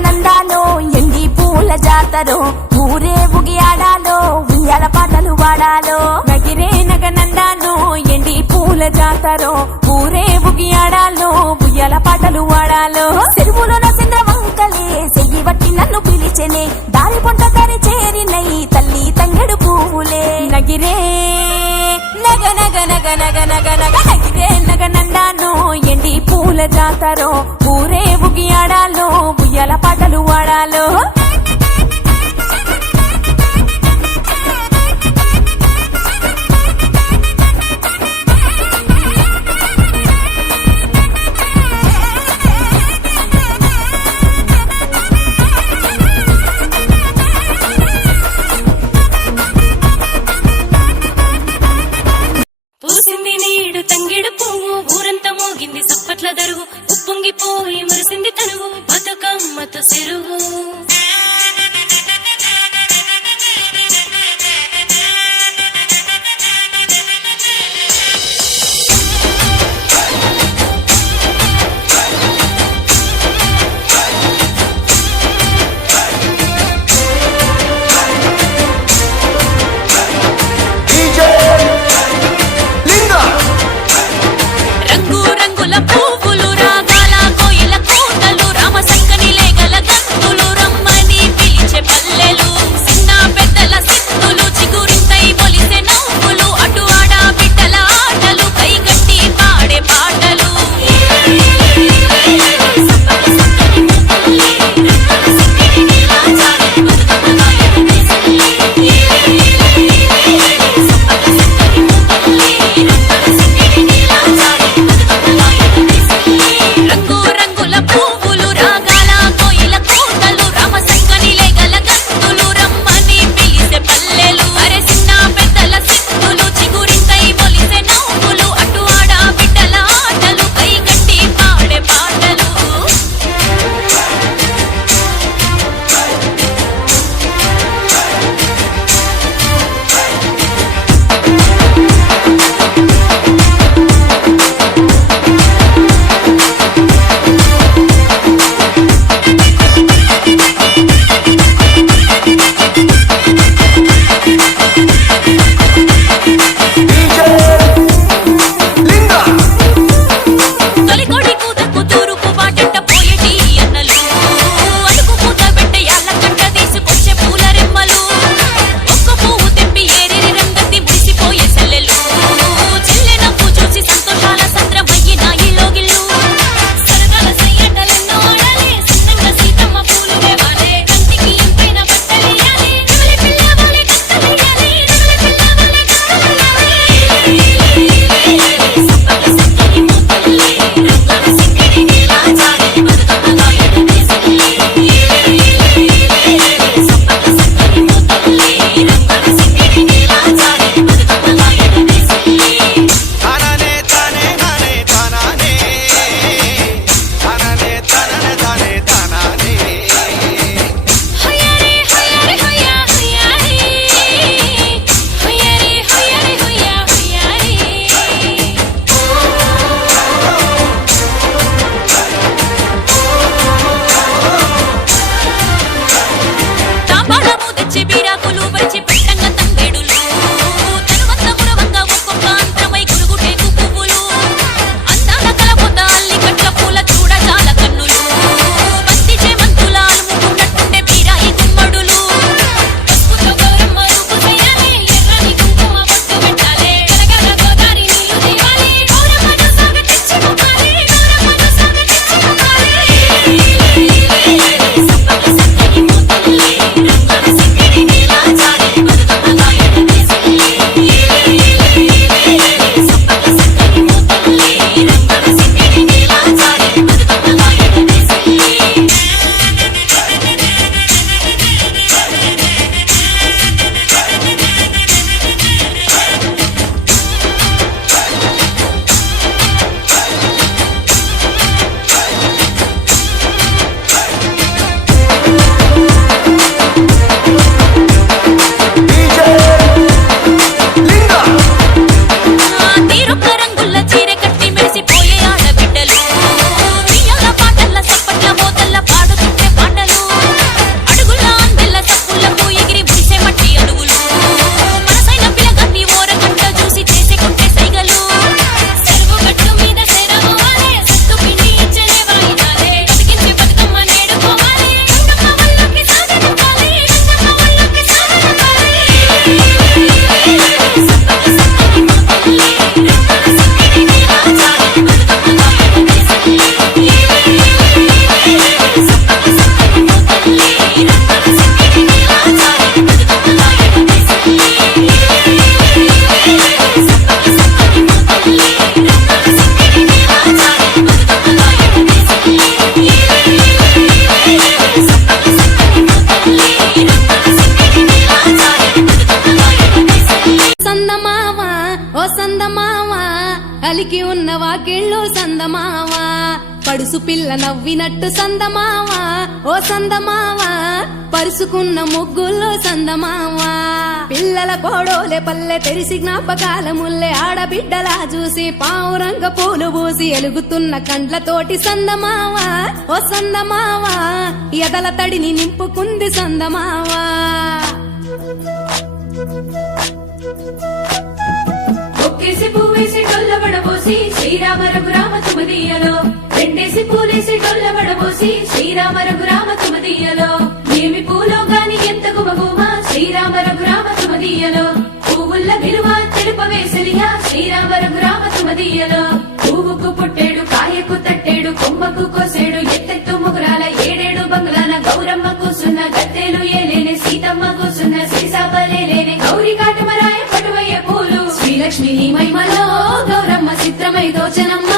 నగనందాలో ఎండి పూల జాతరో ఊరే ఉగియాడాలో ఉయ్యాల పాటలు వాడాలో నగిరే నగనందాలో ఎండి పూల జాతరో ఊరే ఉగియాడాలో ఉయ్యాల పాటలు వాడాలో చెరువులో నసింద్ర వంకలే చెయ్యి బట్టి నన్ను పిలిచెనే దారి పొంట దారి చేరినై తల్లి తంగెడు పువ్వులే నగిరే నగ నగ నగ నగ నగ నగ నగిరే నగనందాలో ఎండి పూల జాతరో ఊరే ఉగియాడాలో ఉయ్యాల పాటలు వాడాలో పూసింది నీడు తంగిడు పువ్వు ఊరంతా మోగింది సప్పట్ల దరువు ఉప్పొంగిపోయి మురిసింది తనువు బతుకమ్మతో చెరువు రంగు రంగుల పువ్వులు రాగాల కోయిల కూతలు రామ సంకని లేగల గంతులు రమ్మని సందమావా పడుసు పిల్ల నవ్వినట్టు సందమావా ఓ సందమావా పరుసుకున్న ముగ్గుల్లో సందమావా పిల్లల కోడోలే పల్లె తెరిసి జ్ఞాపకాల ముల్లె ఆడబిడ్డలా చూసి పావురంగ పూలు పూసి ఎలుగుతున్న కండ్లతోటి సందమావా ఓ సందమావా ఎదల తడిని నింపుకుంది సందమావా ఒక్కేసి పువ్వేసి డొల్లబడబోసి శ్రీరామ రఘురామ తుమదీయలో రెండేసి పూలేసి డొల్లబడబోసి శ్రీరామ రఘురామ తుమదీయలో ఏమి పూలో గాని ఎంత గుమగుమ శ్రీరామ రఘురామ తుమదీయలో పువ్వుల్ల విలువ తెలుపవేసలియా శ్రీరామ రఘురామ తుమదీయలో పువ్వుకు పుట్టేడు కాయకు తట్టేడు కొమ్మకు కోసేడు ఎత్తెత్తు ముగురాల ఏడేడు బంగ్లాల గౌరమ్మ కూసున్న గద్దెలు ఏలేనే సీతమ్మ కూసున్న సీసాపలేలేనే గౌరీ కాటమరాయ పటువయ్య పూలు శ్రీలక్ష్మి నీ మహిమలో గౌరమ్మ చిత్రమై దోచనమ్మ